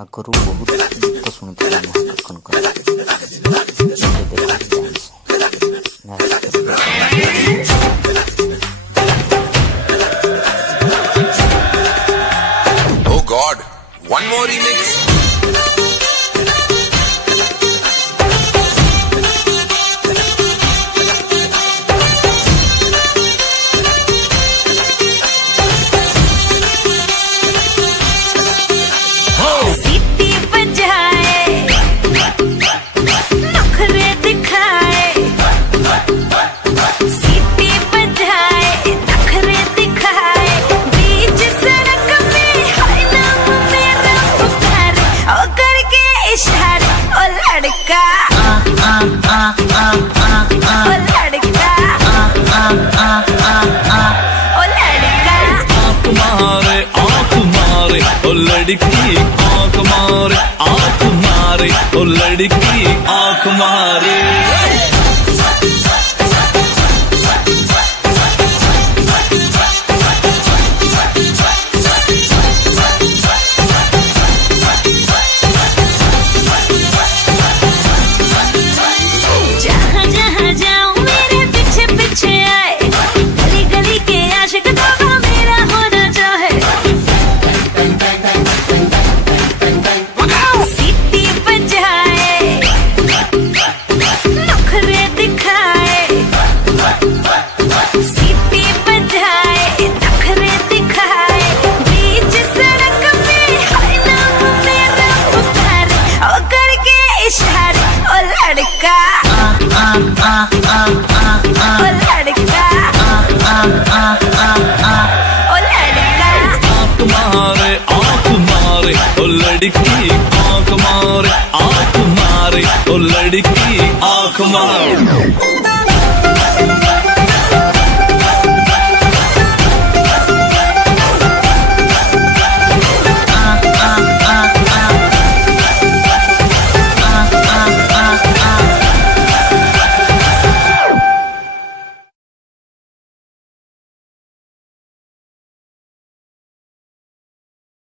आगरू बहुत गीत शुणुला Oh God, one more remix. लड़की आँख मारे ओ लड़की आँख मारे। जहाँ जहाँ जाऊँ मेरे पीछे पीछे आए, गली गली के आशिक तो मेरा होना चाहे। सीटी बजाए, नखरे दिखाए, सीटी बजाए, नखरे दिखाए, बीच सड़क पे हाय नाम मेरा पुकारे, ओ करके इशारे, ओ लड़का, ओ लड़का, ओ लड़का। आँख मारे ओ लड़की आँख मारे ओ लड़की आँख मारे।